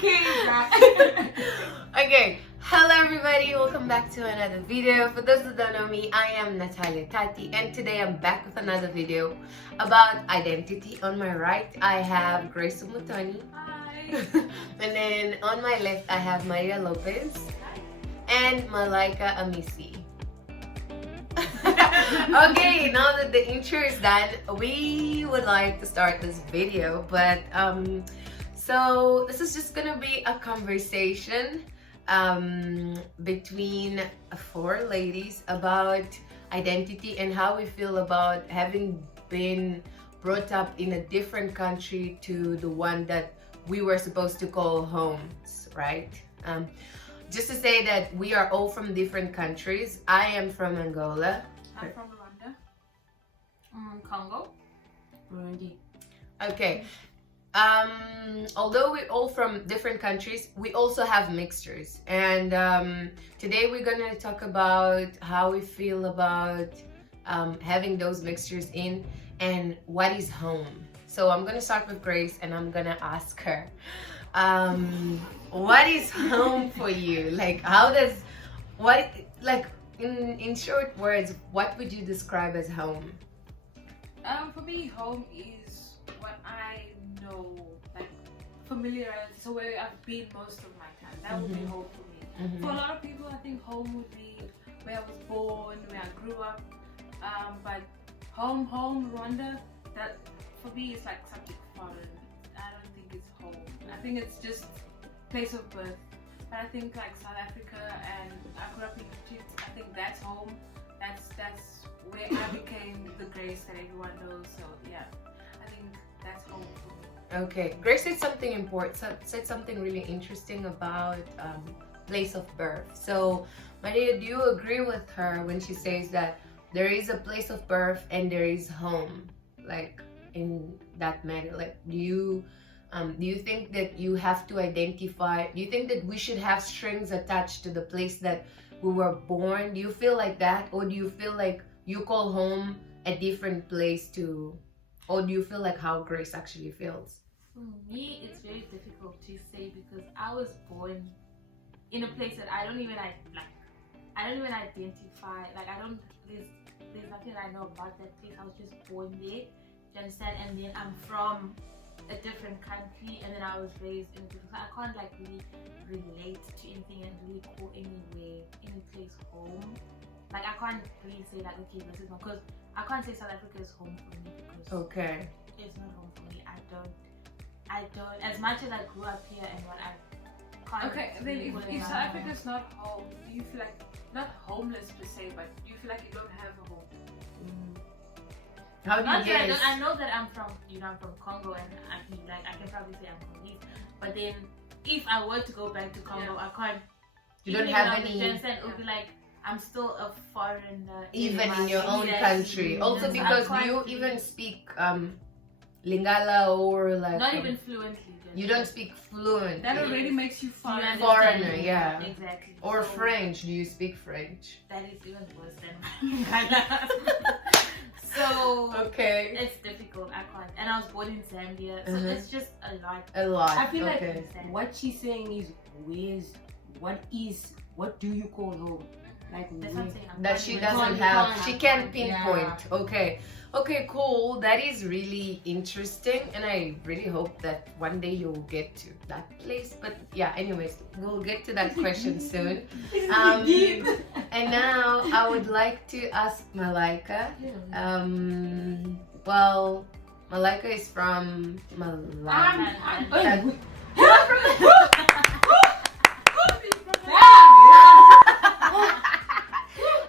Okay, hello everybody, welcome back to another video. For those who don't know me, I am Natalia Tati, and today I'm back with another video about identity. On my right, I have Grace Umutoni. Hi. And then on my left, I have Maria Lopez. Hi. And Malaika A. Okay, now that the intro is done, we would like to start this video, but so this is just gonna be a conversation between four ladies about identity and how we feel about having been brought up in a different country to the one that we were supposed to call homes, right? Just to say that we are all from different countries. I am from Angola. I'm from Rwanda. Congo Burundi. Okay. Although we're all from different countries, we also have mixtures. And today we're gonna talk about how we feel about having those mixtures in and what is home. So I'm gonna start with Grace and I'm gonna ask her, what is home for you? Like, in short words, what would you describe as home? For me, home is what I know, like familiarity. So where I've been most of my time, that would be home for me. For a lot of people, I think home would be where I was born, where I grew up. But home, Rwanda, that for me is like something foreign. I don't think it's home. I think it's just place of birth. But I think like South Africa, and I grew up in Egypt. I think that's home. That's where I became the Grace that everyone knows. So yeah, I think that's home for me. Okay, Grace said something important. Said something really interesting about place of birth. So, Maria, do you agree with her when she says that there is a place of birth and there is home, like in that matter? Like, do you think that you have to identify? Do you think that we should have strings attached to the place that we were born? Do you feel like that, or do you feel like you call home a different place to, or do you feel like how Grace actually feels? For me, it's very difficult to say because I was born in a place that I don't even identify. Like there's nothing I know about that place. I was just born there. Do you understand? And then I'm from a different country, and then I was raised in a different. So I can't like really relate to anything and really call any place home. Like I can't really say like, okay, this is home, because I can't say South Africa is home for me because Okay. it's not home for me. I don't. As much as I grew up here and what I can't. Okay, then really call it if my South home. Africa is not home, do you feel like not homeless per se, but do you feel like you don't have a home? How do Not you that guess? I know that I'm from Congo, and I can probably say I'm Congolese. But then if I were to go back to Congo, I can't. You don't have any. It would be like I'm still a foreigner. Even in your own Yes. country. Also So because I you can't even speak Lingala or like. not even fluently. You don't speak fluent. That already makes you You understand Foreigner, me. yeah. Exactly. Or So French. Do you speak French? That is even worse than Ghana. So Okay. it's difficult. I can't. And I was born in Zambia, so it's just a lot. A lot. I feel like okay. what she's saying is what do you call home? Like That's where- something I'm That not she even- doesn't can't- have. can't- She can't yeah. pinpoint. Okay. Okay, cool. That is really interesting, and I really hope that one day you'll get to that place. But yeah, anyways, we'll get to that question soon. And now I would like to ask Malaika. Well, Malaika is from Malaika.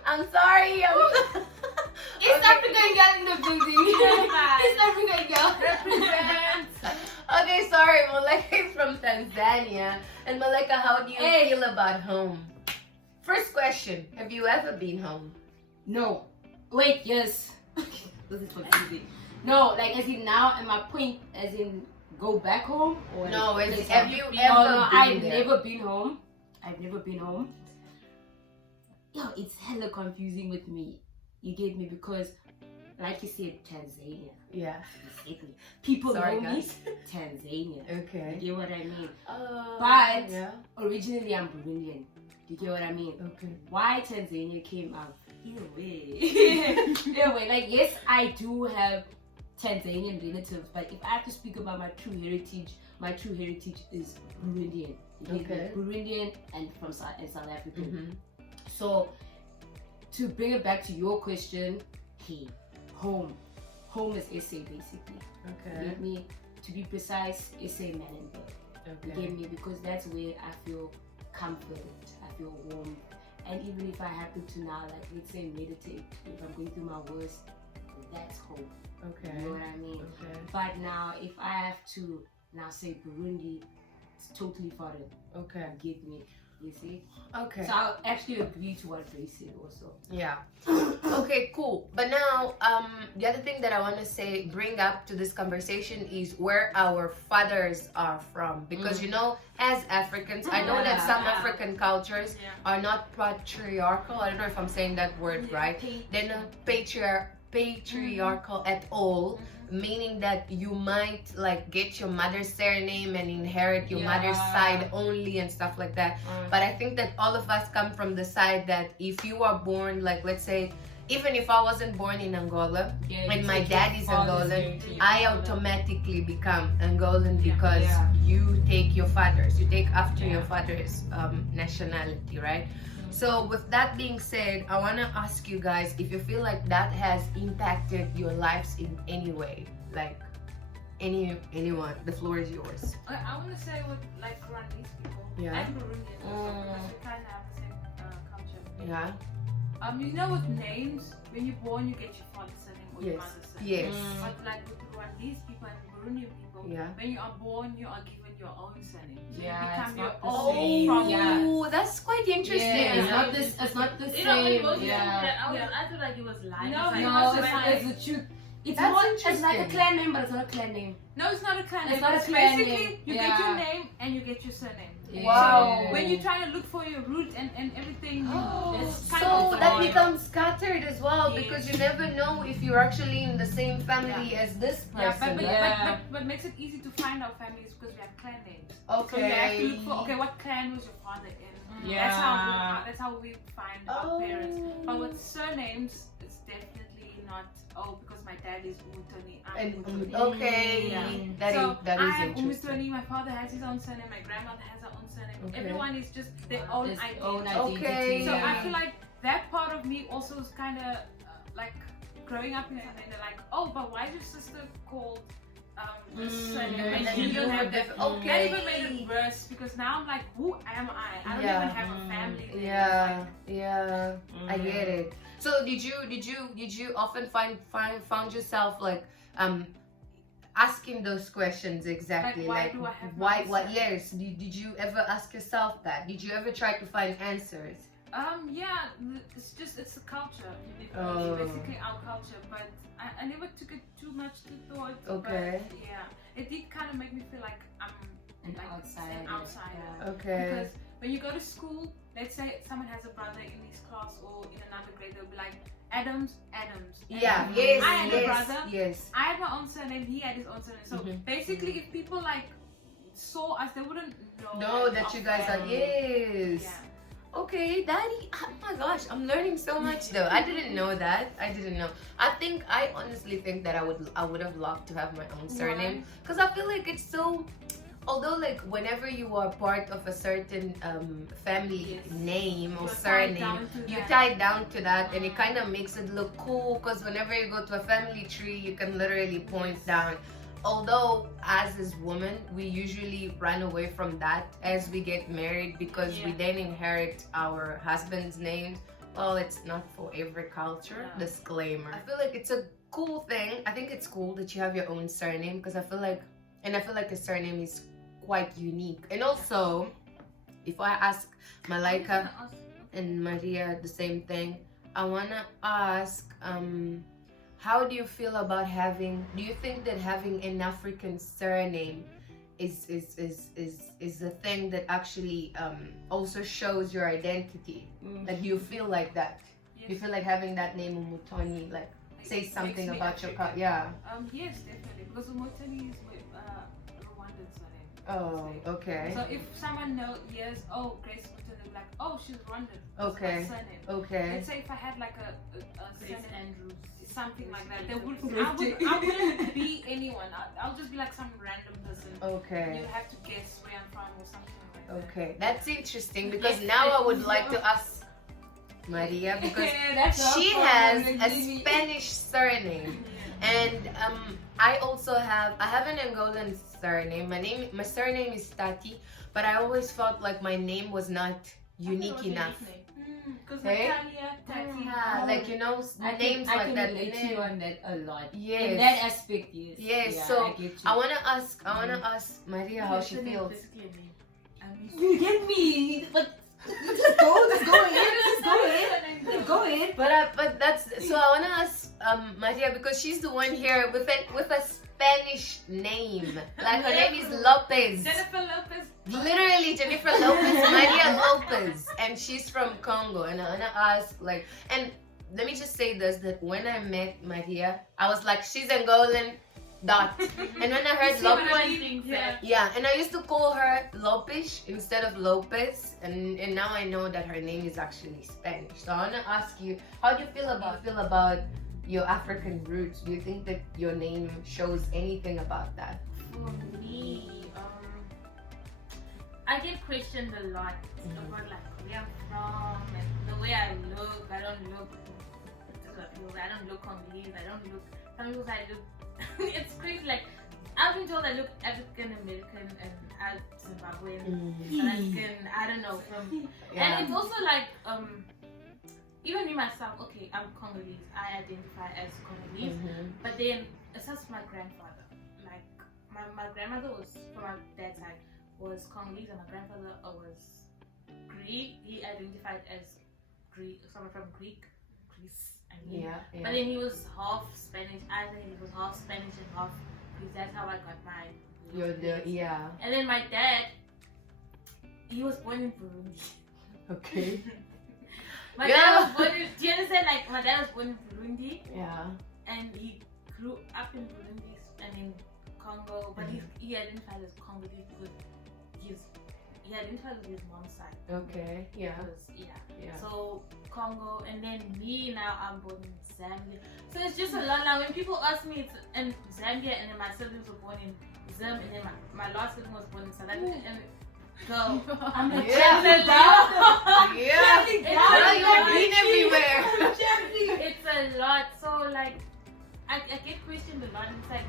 I'm sorry. East African girl in the building. East African girl. Okay, sorry. Malaika is from Tanzania. And Malaika, how do you feel about home? First question, have you ever been home? No. Wait, yes. This is confusing. No, like as in now, and my point as in go back home? Or No, place have home? you Oh, ever no, been I've there? never been home. I've never been home. Yo, it's hella confusing with me. You get me? Because like you said, Tanzania. Yeah. Basically. People Sorry, know me guys. Tanzania. Okay. You get what I mean? But But originally I'm Burundian. You get what I mean? okay. Why Tanzania came out? Either way. Either way, like yes, I do have Tanzanian relatives, but if I have to speak about my true heritage is Burundian. You get Okay. me? Burundian and from South Africa. Mm-hmm. So to bring it back to your question, hey, home is SA basically. You Okay. get me? To be precise, SA Manenberg. You Okay. get me? Because that's where I feel comforted, I feel warm. And even if I happen to now, like let's say meditate, if I'm going through my worst, that's home. Okay. You know what I mean? Okay. But now if I have to now say Burundi, it's totally foreign. Okay. Give me, you see? Okay. So I'll actually agree to what Grace said also. Yeah. Okay, cool. But now, the other thing that I want to say, bring up to this conversation is where our fathers are from. Because, you know, as Africans, I know that some Yeah. African cultures are not patriarchal. I don't know if I'm saying that word right. They're not patriarchal at all. Meaning that you might like get your mother's surname and inherit your mother's side only and stuff like that. But I think that all of us come from the side that if you are born, like let's say, even if I wasn't born in Angola and my dad is Angolan, I automatically become Angolan because you take your father's, you take after your father's nationality, right? So with that being said, I want to ask you guys if you feel like that has impacted your lives in any way, like anyone. The floor is yours. I want to say with like Rwandese people Yeah. and Burundians also, because we kind of have the same culture. Yeah. You know, with names, when you're born, you get your father's surname or your Yes. mother's surname. Yes. But like with Rwandese people and Burundian people, Yeah. when you are born, you are given your own surname. So Yeah, you become it's your not the own same. from Oh, that's quite interesting. Yeah, it's not the You know, when same. most people Yeah. that I feel like it was lying. No, It's like, no, It's the truth. It's That's more, it's like a interesting. clan name, but it's not a clan name. No, it's not a clan It's name. not a It's clan basically name. you get your name and you get your surname. Wow. So when you're trying to look for your root and everything, it's kind So of that odd. becomes scattered as well Yes. because you never know if you're actually in the same family as this Yeah, person. but, right? but makes it easy to find our families because we have clan names. So you have to Okay. look for what clan was your father in. Yeah. That's how we find our parents. But with surnames, it's definitely not. Oh, because my dad is Umutoni. I'm Umutoni. Okay. Yeah. That is I'm interesting. Umutoni. My father has his own surname. My grandmother has her own surname. Okay. Everyone is just their own His identity. own Okay. So Yeah. I feel like that part of me also is kind of like growing up in something. They're like, oh, but why is your sister called this surname? And and you you don't have have that. the- That okay. even made it worse because now I'm like, who am I? I don't Yeah. even have a family. there. Yeah, yeah, I get it. So did you often found yourself like asking those questions exactly? Like, why do I have why my what son? yes, did you ever ask yourself that? Did you ever try to find answers? Yeah, it's the culture. Oh. It's basically our culture, but I never took it too much to thought. Okay. But yeah, it did kind of make me feel like I'm An like outsider. An outsider. Okay. Because when you go to school, let's say someone has a brother in this class or in another grade, they'll be like, Adams. Yeah, And yes, I had a yes, brother. yes. I had my own surname, he had his own surname. So Mhm. basically, if people like saw us, they wouldn't know. Know that you guys are family. yes. Yeah. Okay, Daddy. Oh my gosh, I'm learning so much though. I didn't know that. I didn't know. I honestly think that I would have loved to have my own surname because I feel like it's so. Although like whenever you are part of a certain family name or You're tied surname, down to you that. tie down to that, and it kind of makes it look cool. Because whenever you go to a family tree, you can literally point down. Although as women, we usually run away from that as we get married because we then inherit our husband's names. Well, it's not for every culture. No. Disclaimer. I feel like it's a cool thing. I think it's cool that you have your own surname because I feel like a surname is quite unique. And also, if I ask Malaika and Maria the same thing, I wanna ask, how do you feel about do you think that having an African surname is a thing that actually also shows your identity? Like, do you feel like that? Yes. You feel like having that name Umutoni, like say something makes me about your African. yeah. Yes, definitely, because Umutoni is with Rwandan surname. Oh, okay. So if someone hears, oh, Grace Umutoni, they're like, oh, she's Rwandan. Okay. That's her surname. Okay. Let's say if I had like a Grace surname, Andrews. something like that, I Grace wouldn't be anyone. I'll just be like some random person. Okay. You have to guess where I'm from or something like that. Okay. That's interesting because now I would like to ask Maria because she has a Spanish surname. And I have an Angolan surname. My surname is Tati, but I always felt like my name was not unique enough. Because Hey? Natalia, Tati, Yeah, like names I like can that. relate to you on that a lot. Yes. In that aspect, yes. Yes, Yeah, so I get you. I wanna ask Maria how she feels. You get me, but just go ahead. But that's so I wanna ask Maria because she's the one here with a Spanish name. Like her name is Lopez. Jennifer Lopez. Literally Jennifer Lopez, Maria Lopez, and she's from Congo. And I wanna ask and let me just say this, that when I met Maria, I was like, she's Angolan, dot. And when I heard Lopez, yeah, and I used to call her Lopez instead of Lopez, and now I know that her name is actually Spanish. So I wanna ask you, how do you feel about your African roots? Do you think that your name shows anything about that? For me, I get questioned a lot about like where I'm from and the way I look. I don't look Congolese. I don't look. Some people say I look. It's crazy. Like I've been told I look African American and I'm Zimbabwean, South African. I don't know. And it's also like even me myself. Okay, I'm Congolese. I identify as Congolese. But then it's just my grandfather. Like my grandmother was from my dad's side was Congolese and my grandfather was Greek. He identified as Greek, someone from Greece. But then he was half Spanish. I think he was half Spanish and half Greece. That's how I got mine. And then my dad, he was born in Burundi. Okay. My dad was born in, do you understand? Like my dad was born in Burundi. Yeah. And he grew up in Burundi and in Congo, but he identified as Congolese because he identified with his mom's side. Okay. Yeah. So Congo, and then me now I'm born in Zambia. So it's just a lot now. When people ask me, it's in Zambia, and then my siblings were born in Zim, and then my last sibling was born in South Africa. And go, I'm like traveling down. Girl, you've been everywhere. It's a lot. So like, I get questioned a lot. And it's like,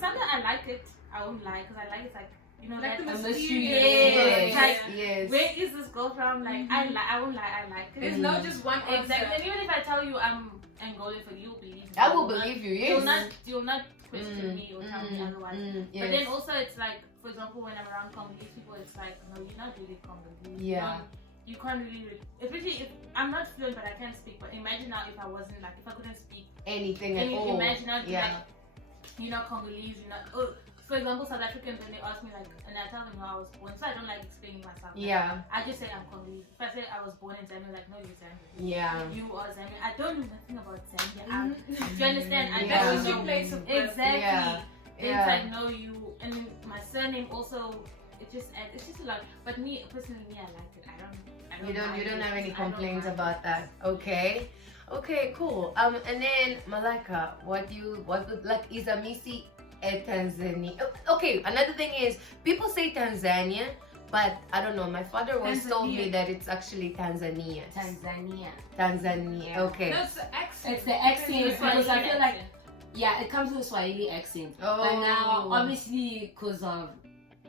sometimes I like it. I won't lie, because I like it's like. You know, like that the mysterious. Yes. Where is this girl from? Like, I won't lie, I like it. There's not just one Exactly. answer. And even if I tell you I'm Angolan, for you, believe me. I will believe you, yes. You'll not question me or tell me otherwise. Yes. But then also, it's like, for example, when I'm around Congolese people, it's like, no, you're not really Congolese. Yeah. You can't really, especially if I'm not fluent, but I can't speak. But imagine now if I wasn't like, if I couldn't speak anything can at you all. imagine I'd be like, you're not Congolese, you're not. For example, South Africans, when they ask me like, and I tell them where I was born, so I don't like explaining myself. Like, I just say I'm Congolese. If I say I was born in Zambia, like, no, you're Zambian. Yeah. You are Zambian. I don't know nothing about Zambia. Do you understand? That's your place of birth. Exactly. Then I know you, and then my surname also. It's just a lot. But me personally, I like it. You don't have any complaints about that. Okay, cool. And then Malaika, what would like is Amisi a Tanzania? Okay, another thing is people say Tanzania, but I don't know. My father once told me that it's actually Tanzania. Tanzania. Okay. No, it's the accent. It's the accent because I feel like it comes with a Swahili accent. But now obviously because of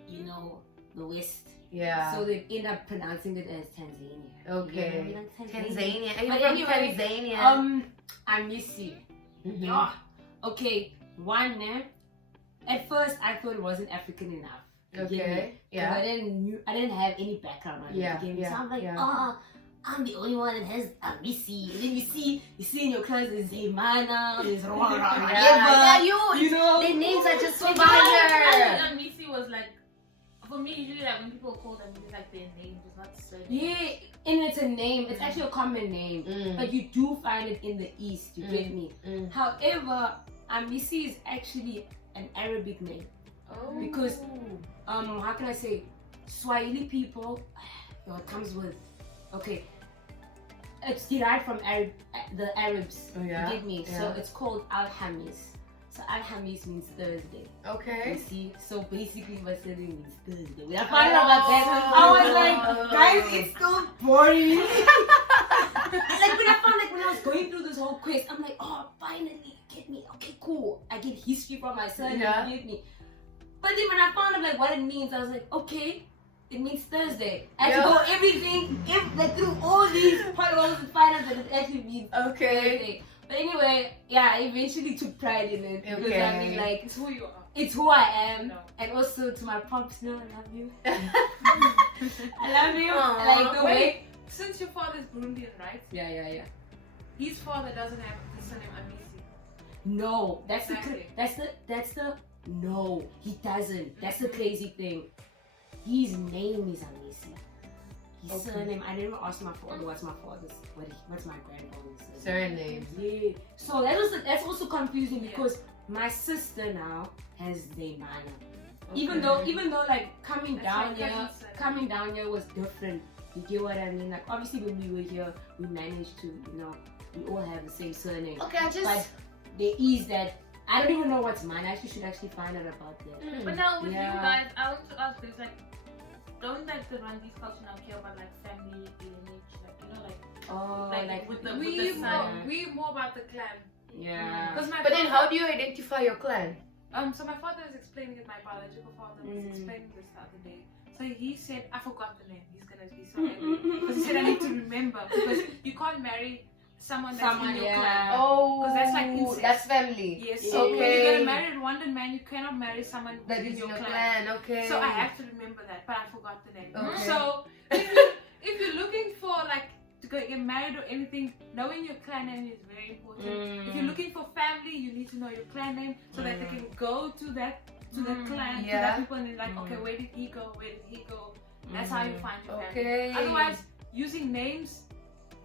the West. Yeah. So they end up pronouncing it as Tanzania. Okay. Tanzania. Are you from Tanzania? I'm Missy. Yeah. Okay. One name. At first, I thought it wasn't African enough. Okay. Yeah. I didn't have any background on it. So I'm like, I'm the only one that has a Missy. And then you see in your class there's Zeymana, there's Rwanda. You know, their names are just fire. I thought Missy was like. for me, usually like when people call them, it's like their name, it's not surname. Yeah, and it's a name. It's actually a common name, but you do find it in the East. You get me? However, Amisi is actually an Arabic name because how can I say, Swahili people, it comes with it's derived from the Arabs. Oh, yeah? You get me? Yeah. So it's called Al-Hamis. So Al-Hamis means Thursday. Okay. You see? So basically what surname means Thursday. When I found out about that, I was like, guys, it's so boring. Like when I was going through this whole quiz, I'm like, oh, finally, get me. Okay, cool. I get history from my son. Yeah. You get me? But then when I found out like what it means, I was like, okay, it means Thursday. I had to go everything, like through all these potholes to find out that it actually means Thursday. But anyway, yeah, I eventually took pride in it. Because I mean, like, It's who you are. it's who I am. No. And also to my pops, no, I love you. I love you. Aww. Like the way. Wait, since your father's Burundian, right? Yeah. His father doesn't have the surname Amisi. No, that's Exactly. the no, he doesn't. That's the crazy thing. His name is Amisi. His surname, I never asked my father what's my father's, what's my grandfather's Surname. Yeah. So that's also confusing because my sister now has Zaymana. Even though like coming That's down my here cousin's was different. You get what I mean? Like obviously when we were here, we managed to, we all have the same surname. Okay, But there is that. I don't even know what's mine. I should actually find out about that. But now with you guys, I want to ask this, like, don't like the Rwandese culture now care about like family, lineage, like with the son. We more about the clan. Yeah. Because But then how do you identify your clan? So my father was explaining it. My biological father was explaining this the other day. So he said, I forgot the name. He's gonna be so angry because he said I need to remember because you can't marry someone that's in your clan. Oh, 'Cause that's like incest. that's family. Yes. Yeah. So Okay. if you're gonna marry a Rwandan man, you cannot marry someone That in is your your clan. clan. Okay. So I have to remember that, but I forgot the name. Okay. So if you're looking for like to get married or anything, knowing your clan name is very important. If you're looking for family, you need to know your clan name so that they can go to that clan, to that people, and they're like, okay, where did he go? Where did he go? That's how you find your family. Okay. Otherwise, using names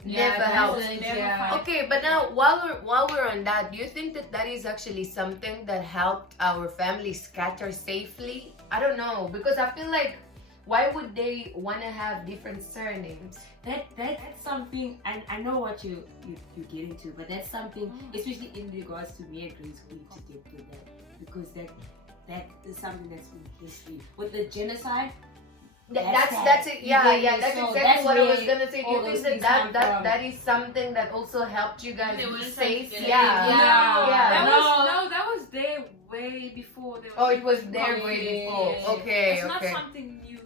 never helps. Never. Okay, but now while we're on that, do you think that is actually something that helped our family scatter safely? I don't know, because I feel like why would they want to have different surnames? That's something, and I know what you get into, but that's something, especially in regards to me and Grace, we need to get to that because that is something that's in history with the genocide. That's it. Yeah, that's so exactly that's what I was where gonna say. Do you all those think things come that from. that is something that also helped you guys They be were safe? safe, Yeah. That was there way before. Oh, it was there way before. Okay, It's not okay. something new.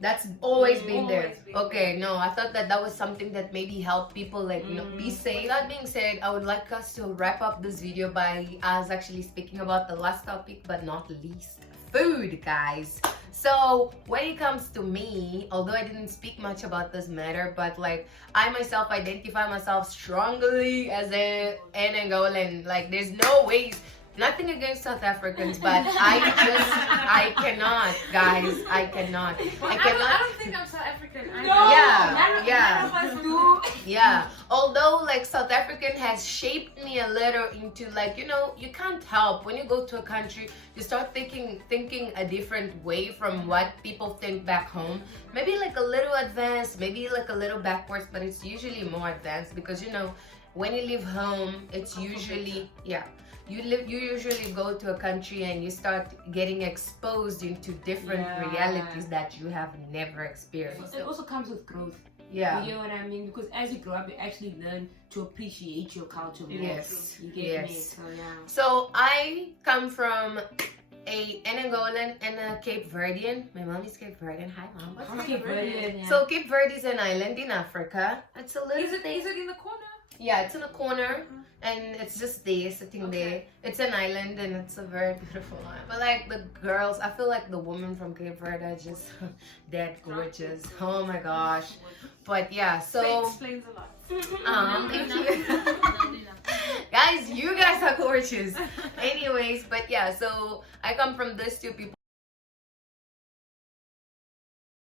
That's always been there. Always been Okay, no, I thought that was something that maybe helped people like be safe. That being said, I would like us to wrap up this video by us actually speaking about the last topic, but not least, food, guys. So when it comes to me, although I didn't speak much about this matter, but like I myself identify myself strongly as an Angolan. Like there's no ways. Nothing against South Africans, but I cannot, guys. I cannot. I don't think I'm South African. Yeah. None of us do. Yeah. Although like South African has shaped me a little into like, you can't help when you go to a country, you start thinking a different way from what people think back home. Maybe like a little advanced, maybe like a little backwards, but it's usually more advanced because when you leave home, it's usually You usually go to a country and you start getting exposed into different realities that you have never experienced. It also comes with growth. Yeah. You get what I mean? Because as you grow up, you actually learn to appreciate your culture more. Yes. You get me? So yeah. So I come from an Angolan and a Cape Verdean. My mom is Cape Verdean. Hi, mom. I'm Cape Verdean, yeah. So Cape Verde is an island in Africa. It's a little. Is it in the corner? Yeah, it's in a corner, and it's just there, sitting there. It's an island, and it's a very beautiful island. But like the girls, I feel like the women from Cape Verde are just that gorgeous. Oh my gosh! But yeah, so That explains a lot. thank you. Guys, you guys are gorgeous. Anyways, but yeah, so I come from these two people.